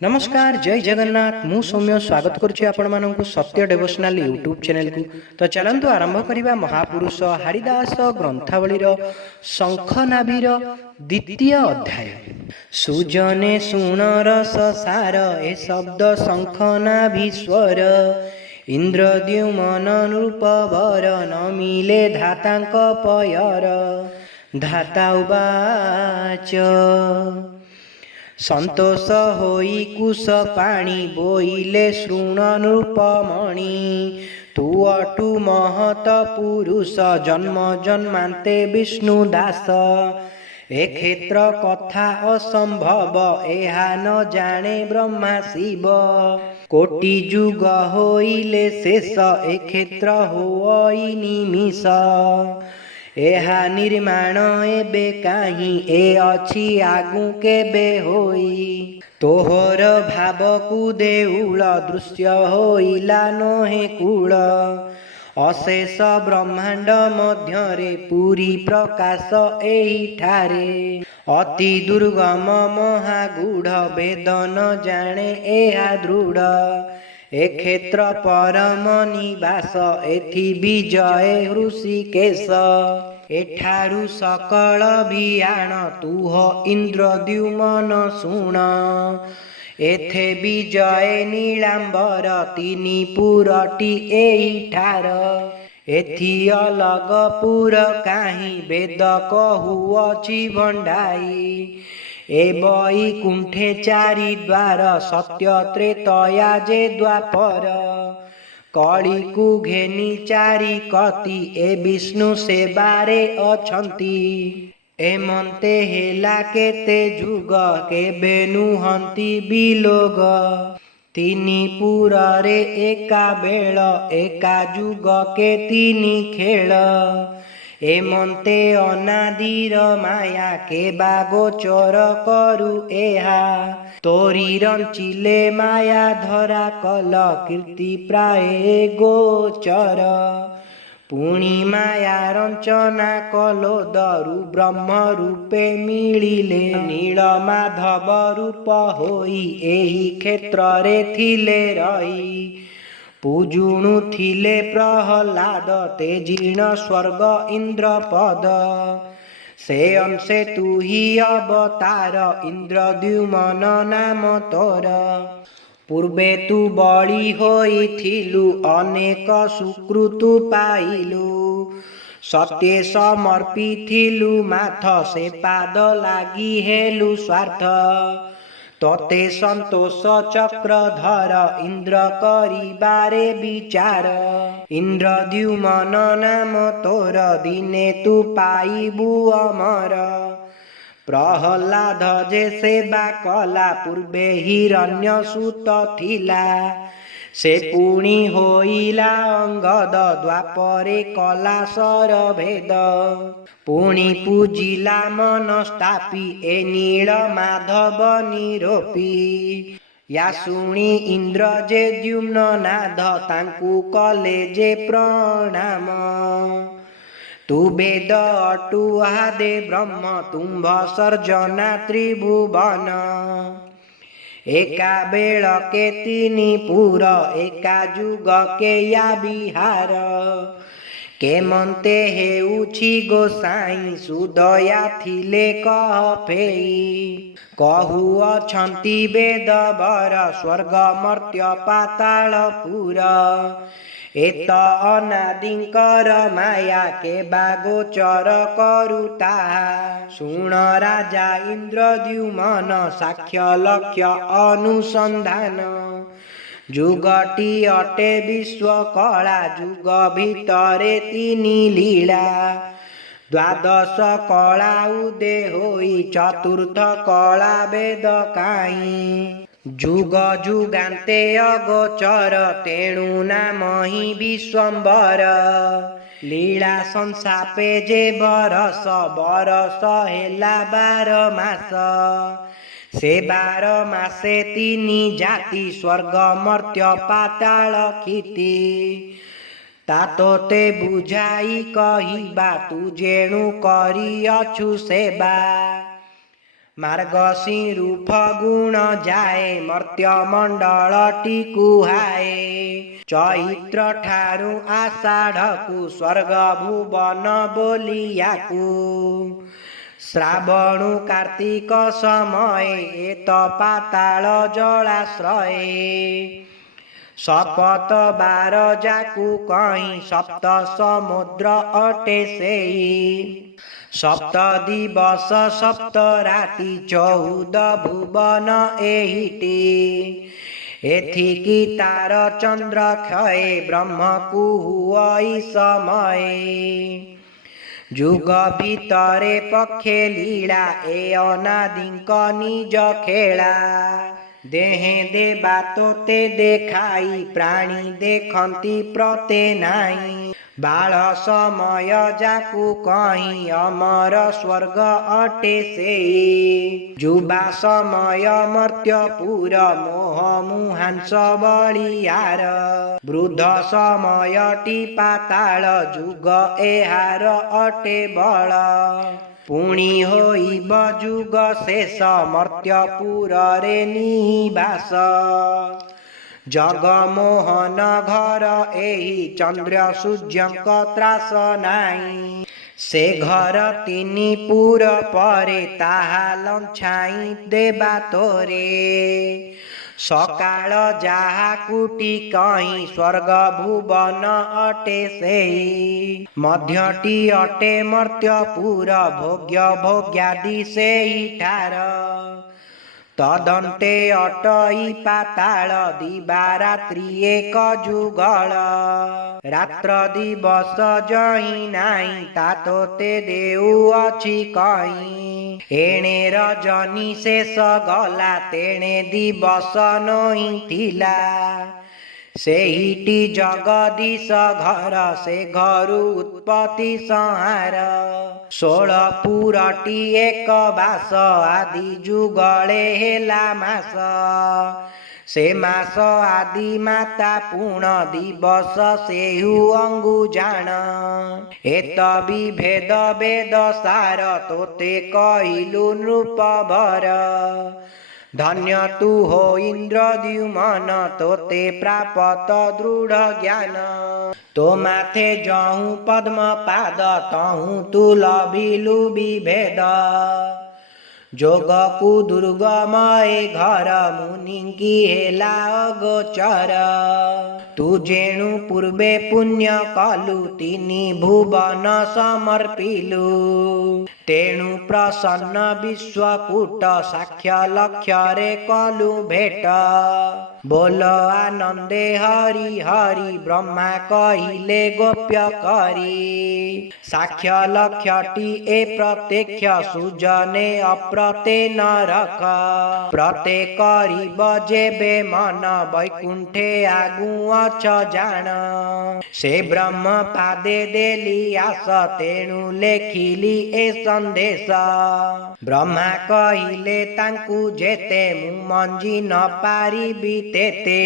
नमस्कार जय जगन्नाथ मु सौम्य स्वागत करुच्ची आपण सत्य डेवोशनाल यूट्यूब चैनल को। तो चलतु आरंभ करवा महापुरुष हरिदास ग्रंथावलीर शंखनाभीर द्वितीय अध्याय। सुजने सुण रस सार ए शब्द शंखनाभीश्वर इंद्रद्युमन नृपवर न मिले धातांक पयर। धाता उवाच संतोष होई कुश पाणी बोइले शृण नृपमणि तू अटु महत पुरुष जन्म जन्मांते विष्णुदास। ए क्षेत्र कथा असंभव एहा न जाने ब्रह्मा शिव। कोटि जुग होइले शेष ए क्षेत्र होई निमिष। एहा निर्माण एबे काहीं ए अछि आगु केबे होई। तोहर भावकु देउल दृश्य होइला नोहे कूल। अशेष ब्रह्मांड मध्यरे पूरी प्रकाश एहिठारे। अति दुर्गम महागूढ़ वेद न जाने एहा दृढ़। ए क्षेत्र परम निवास एथि विजय ऋषिकेश। एठारु सकल भियाण तुह इंद्रद्युमन शुण। एथे विजय नीलांबर तिनि पुरटी एहिठार। एथि अलग पुर काहीं वेद कहुअछि भंडाई। ए वैकुंठे चारि द्वार सत्य त्रेतया जे द्वापर। कली को घेनी चारि कति ए विष्णु सेवारे अछंती। एमंते हेला केते जुग केबे नुहंती बिलोग। तिनि पुररे एका बेळ एका जुग के तिनि खेळ। एमंते अनादिर माया के बागोचर करु एहा। तोरी रंचिले माया धरा कल कीर्ति प्राय गोचर। पुणी माया रंचना कलो दरु ब्रह्म रूपे मिलिले। नील माधव रूप होई एही क्षेत्र रे थिले रही। पूजुणु थिले प्रहलाद तेजीर्ण स्वर्ग इंद्रपद। से अंशे तू ही अवतार इंद्रद्युमन नाम तोर। पूर्वे तू बळी होइथिलु अनेक सुकृतु पाइलु। सत्ये समर्पिथिलु माथ से पाद लागी हेलु स्वार्थ। तोते संतोष चक्रधर इंद्र करिबारे विचार। इंद्रद्युमन नाम तोर दिने तू पाइबु अमर। प्रहलाद जे सेवा कला पूर्वे हिरण्यसूत थिला। से पुणी होइला अंगद द्वापरे कला सर भेद। पुणी पूजिला मनस्तापी ए नील माधव निरोपी। या शुणी इंद्र जे द्युम्न नाद तांकु कले जे प्रणाम। तू वेद अटु आदे ब्रह्म तुम्भ सर्जना त्रिभुवन। एका बेळ के तिनि पुर एका जुग के या बिहार। केमंते हेउछि गोसाई सुदया थिले कफेई। कहुअछंती वेद वर स्वर्ग मर्त्य पाताल पुर। एत अनादिंकर माया के बागोचर करुता। शुण राजा इंद्रद्युमन साक्ष्य लक्ष्य अनुसंधान। जुगटी अटे विश्व कला जुग भितरे तिनि लीला। द्वादश कला उदे होई चतुर्थ कला वेद काहीं। जुग जुगान्ते अगोचर तेणु नाम ही विश्वम्बर। लीला संसापे जे बरस बरस हेला 12 मास। से 12 मासे तिनि जाति स्वर्ग मर्त्य पाताल खिति। तातोते बुझाई कहिबा तू जेणु करिअछु सेवा। ମାର୍ଗଶିରୁ ଫଗୁଣ ଯାଏ ମର୍ତ୍ତ୍ୟମଣ୍ଡଳଟି କୁହାଏ। ଚୈତ୍ର ଠାରୁ ଆଷାଢ଼କୁ ସ୍ୱର୍ଗ ଭୁବନ ବୋଲିୟାକୁ। ଶ୍ରାବଣୁ କାର୍ତ୍ତିକ ସମୟେ ଏତ ପାତାଳ ଜଳାଶ୍ରୟେ। ଶପଥ ବାର ଯାକୁ କହିଁ ସପ୍ତ ସମୁଦ୍ର ଅଟେ ସେଇ। ସପ୍ତ ଦିବସ ସପ୍ତ ରାତି 14 ଭୁବନ ଏହିଟି। ଏଥିକି ତାର ଚନ୍ଦ୍ର କ୍ଷୟେ ବ୍ରହ୍ମକୁ ହୁଅଇ ସମୟେ। ଯୁଗ ଭିତରେ ପକ୍ଷେ ଲୀଳା ଏ ଅନାଦିଙ୍କ ନିଜ ଖେଳା। ଦେହେ ଦେବା ତୋତେ ଦେଖାଇ ପ୍ରାଣୀ ଦେଖନ୍ତି ପ୍ରତେ ନାହିଁ। ବାଳ ସମୟ ଯାକୁ କହିଁ ଅମର ସ୍ୱର୍ଗ ଅଟେ ସେଇ। ଯୁବା ସମୟ ମର୍ତ୍ତ୍ୟପୁର ମୋହ ମୁହାଂସ ବଳିୟାର। ବୃଦ୍ଧ ସମୟଟି ପାତାଳ ଯୁଗ ଏହାର ଅଟେ ବଳ। ପୁଣି ହୋଇବ ଯୁଗ ଶେଷ ମର୍ତ୍ତ୍ୟପୁରରେ ନିବାସ। ଜଗମୋହନ ଘର ଏହି ଚନ୍ଦ୍ର ସୂର୍ଯ୍ୟଙ୍କ ତ୍ରାସ ନାହିଁ। ସେ ଘର 3 ପୁର ପରେ ତାହା ଲଞ୍ଛାଇ ଦେବା ତୋରେ। ସକାଳ ଯାହାକୁଟି କହିଁ ସ୍ୱର୍ଗ ଭୁବନ ଅଟେ ସେଇ। ମଧ୍ୟଟି ଅଟେ ମର୍ତ୍ତ୍ୟପୁର ଭୋଗ୍ୟ ଭୋଗ୍ୟାଦି ସେଇଠାର। ତଦନ୍ତେ ଅଟଇ ପାତାଳ ଦିବାରାତ୍ରି ଏକ ଯୁଗଳ। ରାତ୍ର ଦିବସ ଜହିଁ ନାହିଁ ତା ତୋତେ ଦେଉଅଛି କହିଁ। ଏଣେ ରଜନୀ ଶେଷ ଗଲା ତେଣେ ଦିବସ ନୋହିଥିଲା। ସେହିଟି ଜଗଦୀଶ ଘର ସେ ଘରୁ ଉତ୍ପତ୍ତି ସଂହାର। 16 ପୁରଟି ଏକ ବାସ ଆଦି ଯୁଗଳେ ହେଲା ମାସ। ସେ ମାସ ଆଦି ମାତା ପୁଣ ଦିବସ ସେହୁ ଅଙ୍ଗୁଜାଣ। ଏତ ବିଭେଦ ବେଦ ସାର ତୋତେ କହିଲୁ ନୃପବର। ଧନ୍ୟ ତୁ ହୋ ଇନ୍ଦ୍ରଦ୍ୟୁମ୍ନ ତୋତେ ପ୍ରାପତ ଦୃଢ଼ ଜ୍ଞାନ। ତୋ ମାଥେ ଯହୁଁ ପଦ୍ମ ପାଦ ତହୁଁ ତୁ ଲଭିଲୁ ବିଭେଦ। ଯୋଗକୁ ଦୁର୍ଗମ ଏ ଘର ମୁନିଙ୍କି ହେଲା ଅଗୋଚର। ତୁ ଯେଣୁ ପୂର୍ବେ ପୁଣ୍ୟ କଲୁ 3 ଭୁବନ ସମର୍ପିଲୁ। ତେଣୁ ପ୍ରସନ୍ନ ବିଶ୍ୱକୂଟ ସାକ୍ଷ୍ୟ ଲକ୍ଷ୍ୟରେ କଲୁ ଭେଟ। ବୋଲ ଆନନ୍ଦେ ହରି ହରି ବ୍ରହ୍ମା କହିଲେ ଗୋପ୍ୟ କରି। ସାକ୍ଷ୍ୟ ଲକ୍ଷ୍ୟଟି ଏ ପ୍ରତ୍ୟକ୍ଷ ସୁଜନେ ଅପ୍ରତେ ନରକ। ପ୍ରତେ କରିବ ଯେବେ ମନ ବୈକୁଣ୍ଠେ ଆଗୁଅଛ ଜାଣ। ସେ ବ୍ରହ୍ମ ପାଦେ ଦେଲି ଆସ ତେଣୁ ଲେଖିଲି ଏ ସନ୍ଦେଶ। ବ୍ରହ୍ମା କହିଲେ ତାଙ୍କୁ ଯେତେ ମୁଁ ମଞ୍ଜି ନ ପାରିବି ତେତେ।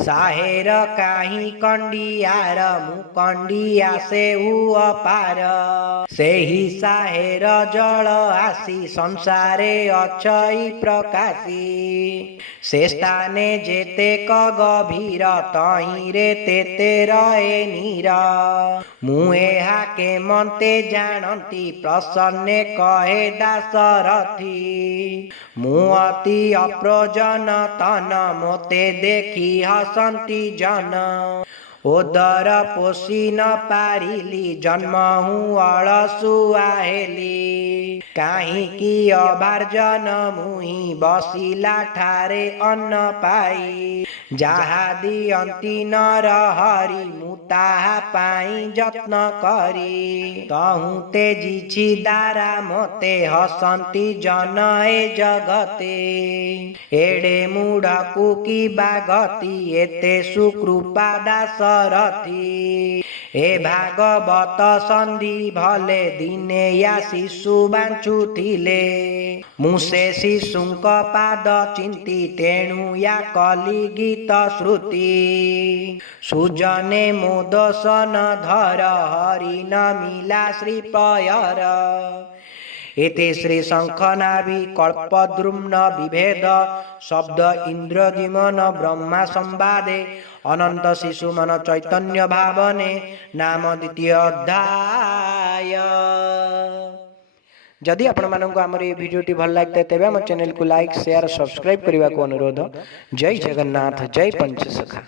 ସାହେର କାହିଁ କଣ୍ଡିଆର ମୁଁ କଣ୍ଡିଆ ସେଉ ଅପାର। ସେହି ସାହେର ଜଳ ଆସି ସଂସାରେ ଅଛଇ ପ୍ରକାଶୀ। ସେ ସ୍ଥାନେ ଯେତେକ ଗଭୀର ତହିଁରେ ତେତେ ରହେ ନୀର। ମୁଁ ଏହା କେମନ୍ତେ ଜାଣନ୍ତି ପ୍ରସନ୍ନେ କହେ ଦାଶରଥୀ। ମୁଁ ଅତି ଅପ୍ରଜନ ତନ ମୋତେ ଦେଖି ହସନ୍ତି ଜନ। ଓଦର ପୋଷି ନ ପାରିଲି ଜନ୍ମ ହୁଁ ଅଳସୁଆ ହେଲି। କାହିଁକି ଅଭାର୍ଜନ ମୁହିଁ ବସିଲା ଠାରେ ଅନ୍ନ ପାଇ। ଯାହା ଦିଅନ୍ତି ନର ହରି ମୁଁ ତାହା ପାଇଁ ଯତ୍ନ କରି। ତହୁଁ ତେଜିଛି ଦାରା ମୋତେ ହସନ୍ତି ଜନ ଏ ଜଗତେ। ଏଡ଼େ ମୂଢ଼କୁ କି ବା ଗତି ଏତେ ସୁକୃପା ଦାଶରଥୀ। ଏ ଭାଗବତ ସନ୍ଧି ଭଲେ ଦିନେ ୟା ଶିଶୁ ବାଞ୍ଚୁଥିଲେ। ମୁଁ ସେ ଶିଶୁଙ୍କ ପାଦ ଚିନ୍ତି ତେଣୁ ୟା କଲି ଗୀତ ଶ୍ରୁତି। ସୁଜନେ ମୋ ଦୋଷ ନ ଧର ହରି ନ ମିଲା ଶ୍ରୀପୟର। एते श्री शंखनाभि कल्पद्रुम्न विभेद शब्द इंद्रदिमन ब्रह्मा संवादे अनंत शिशुमन चैतन्य भावने नाम द्वितीय अध्याय। जदि आपण मानक आमर ये भिडियोटी भल लागता तेबे आम चैनल को लाइक शेयर सब्सक्राइब करने को अनुरोध। जय जगन्नाथ जय पंचसखा।